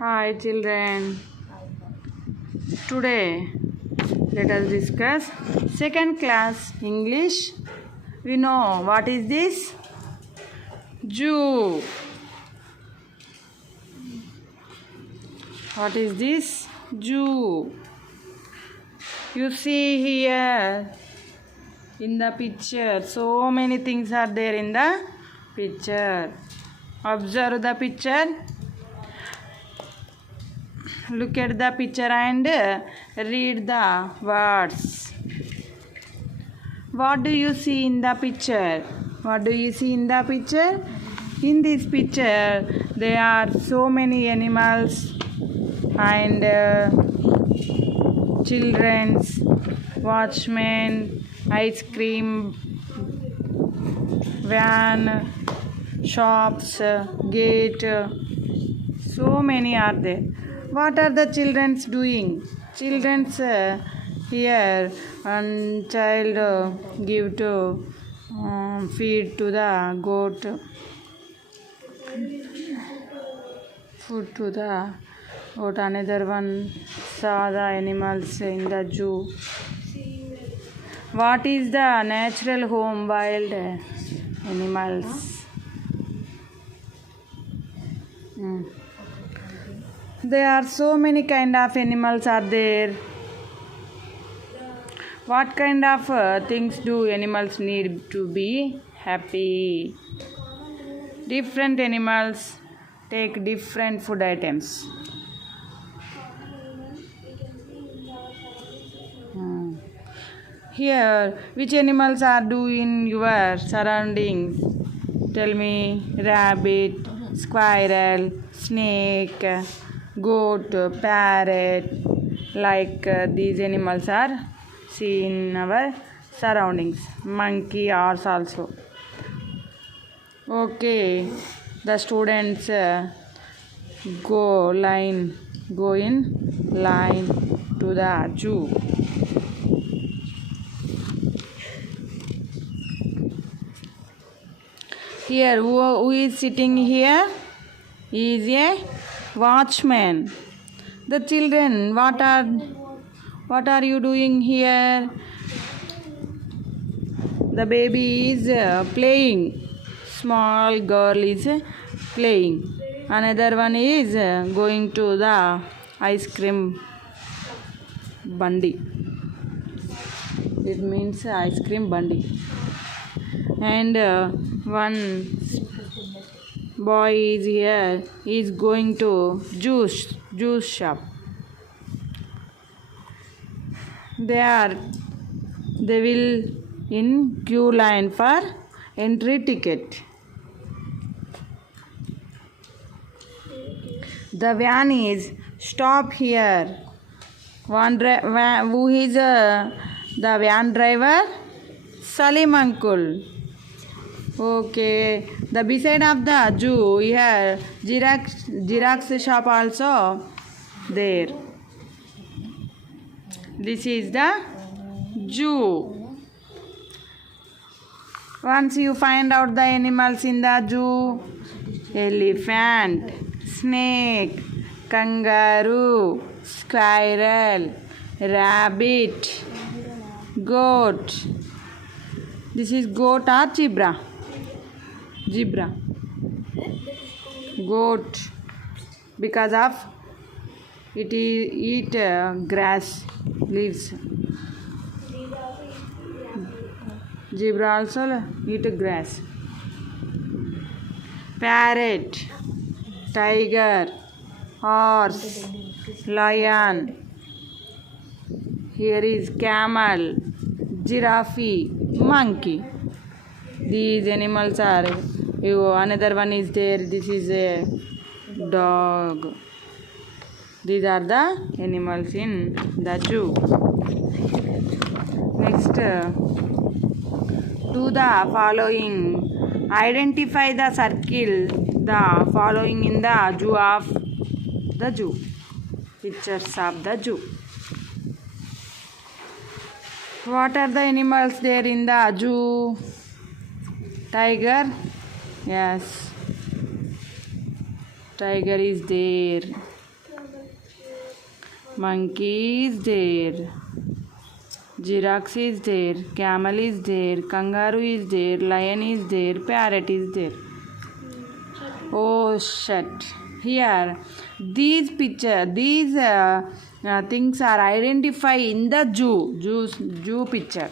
Hi children. Today let us discuss second class English. We know what is this? Zoo. What is this? Zoo. You see here in the picture, so many things are there in the picture. Observe the picture. Look at the picture and read the words. What do you see in the picture? What do you see in the picture? In this picture, there are so many animals and children's, watchmen, ice cream van, shops, gate. So many are there. What are the children's doing? Children's here and child give to feed to the goat, food to the goat. Another one saw the animals in the zoo. What is the natural home wild animals? There are so many kind of animals are there. What kind of things do animals need to be happy? Different animals take different food items. Here, which animals are in your surroundings? Tell me. Rabbit, squirrel, snake, goat, parrot, like these animals are seen in our surroundings. Monkey, horse also. Okay, the students go in line to the zoo. Here, who is sitting here? He is a watchman. The children, what are you doing here? The baby is playing. Small girl is playing. Another one is going to the ice cream bandi. It means ice cream bandi. And one boy is here. He is going to juice shop. They will in queue line for entry ticket. The van is stop here. Who is the van driver? Salim uncle. Okay. The beside of the zoo here, Xerox shop also there. This is the zoo. Once you find out the animals in the zoo, elephant, snake, kangaroo, squirrel, rabbit, goat. This is goat or zebra? Zebra. Goat, because of it eat grass leaves. Zebra also eat grass. Parrot, tiger, horse, lion. Here is camel, giraffe, monkey. These animals are. Another one is there. This is a dog. These are the animals in the zoo. Next, do the following. Identify the circle. The following in the zoo of the zoo. Pictures of the zoo. What are the animals there in the zoo? Tiger? Yes. Tiger is there. monkey is there, giraffe is there, camel is there, kangaroo is there, lion is there, parrot is there. Oh shit. Here these things are identified in the zoo picture.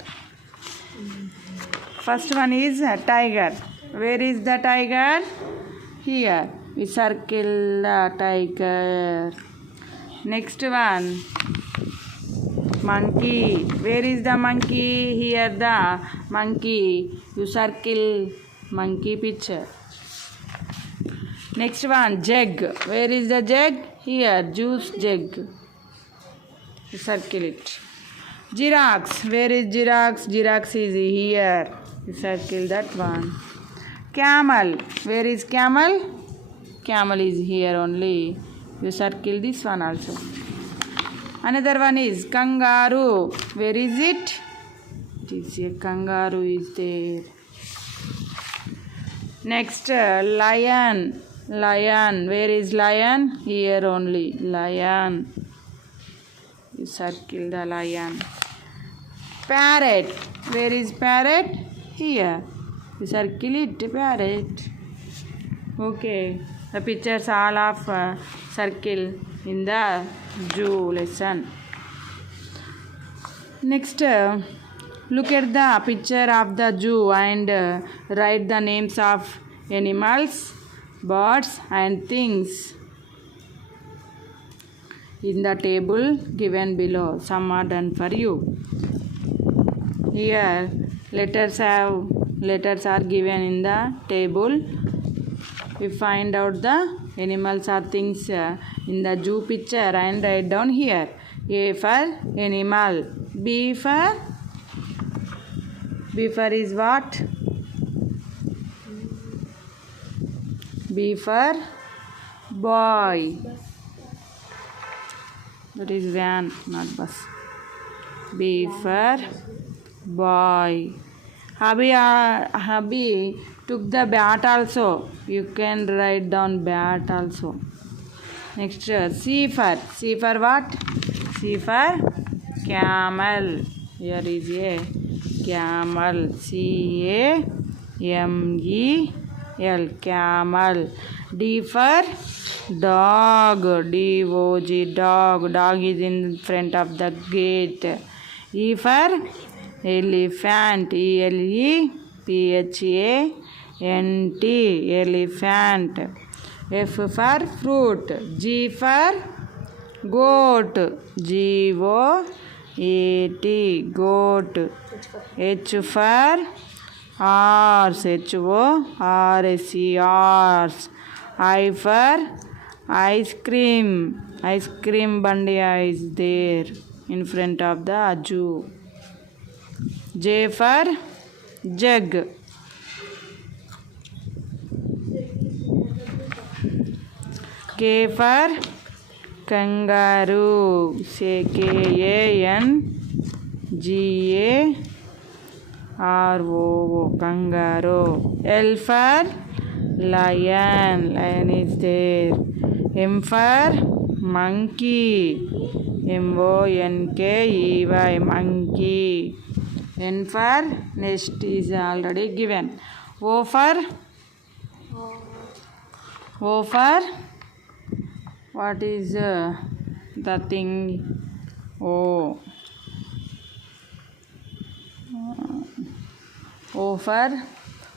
First one is a tiger. Where is the tiger? Here we circle the tiger. Next one, monkey. Where is the monkey? Here the monkey. You circle monkey picture. Next one, jug. Where is the jug? Here, juice jug. You circle it. Giraffe. Where is giraffe? Giraffe is here. You circle that one. Camel. Where is camel? Camel is here only. You circle this one also. Another one is kangaroo. Where is it? It is a kangaroo is there. Next, lion. Lion. Where is lion? Here only. Lion. You circle the lion. Parrot. Where is parrot? Here. You circle it. Parrot. Okay. The pictures all of circle in the zoo lesson. Next, look at the picture of the zoo and write the names of animals, birds and things in the table given below. Some are done for you. Here letters are given in the table. We find out the animals or things in the zoo picture and write down here. A for animal. B for is what? B for boy. That is van, not bus. B for boy. Hubby took the bat also. You can write down bat also. Next, C for what? C for camel. Here is a camel. C-A-M-E-L. Camel. D for dog. D-O-G. Dog. Dog is in front of the gate. E for elephant. E-L-E-P-H-A-N-T. Elephant. F for fruit. G for goat. G-O-A-T. Goat. H for horse. H-O-R-S-E. Horse. I for ice cream. Ice cream bandia is there in front of the zoo. J for jug. K for kangaroo. Say K-A-N-G-A-R-O-O. Kangaroo. L for lion. Lion is there. M for monkey. M-O-N-K-E-Y. Monkey. N for nest is already given. O for what is the thing? O for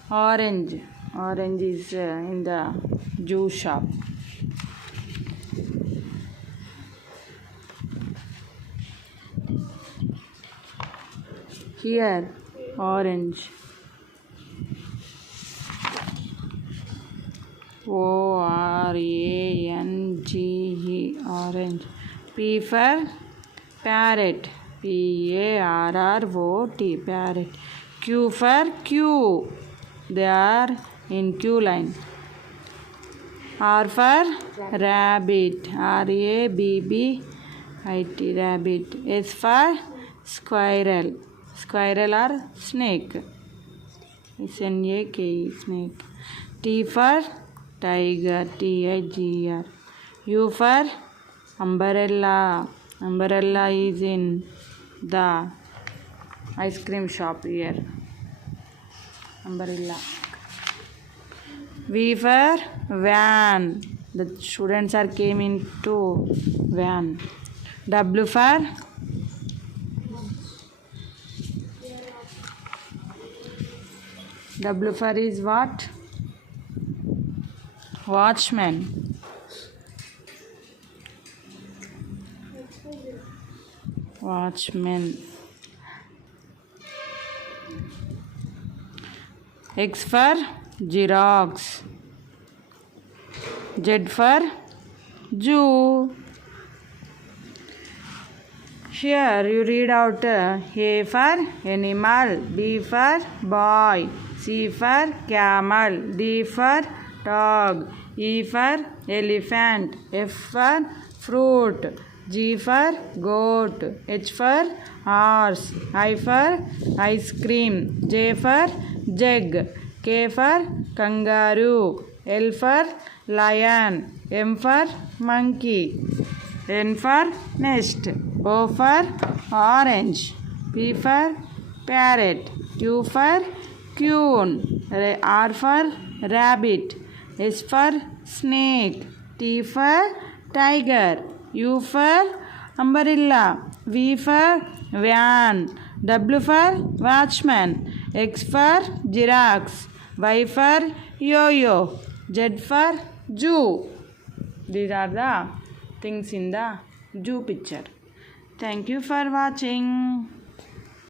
orange. Orange is in the juice shop. Here, orange. O-R-A-N-G-E. Orange. P for parrot. P-A-R-R-O-T. Parrot. Q for Q. They are in Q line. R for rabbit. R-A-B-B-I-T. Rabbit. S for squirrel. Squirrel or snake. S-N-A-K-E. Snake. T for tiger. T-I-G-R. U for umbrella. Umbrella is in the ice cream shop here. Umbrella. V for van. The students are came into van. W for is what? Watchman. Watchman. X for Xerox. Z for Zoo. Here you read out A for animal, B for boy, C for camel, D for dog, E for elephant, F for fruit, G for goat, H for horse, I for ice cream, J for jug, K for kangaroo, L for lion, M for monkey, N for nest, O for orange, P for parrot, Q for queen, R for rabbit, S for snake, T for tiger, U for umbrella, V for van, W for watchman, X for giraffes, Y for yo-yo, Z for zoo. These are the things in the zoo picture. Thank you for watching.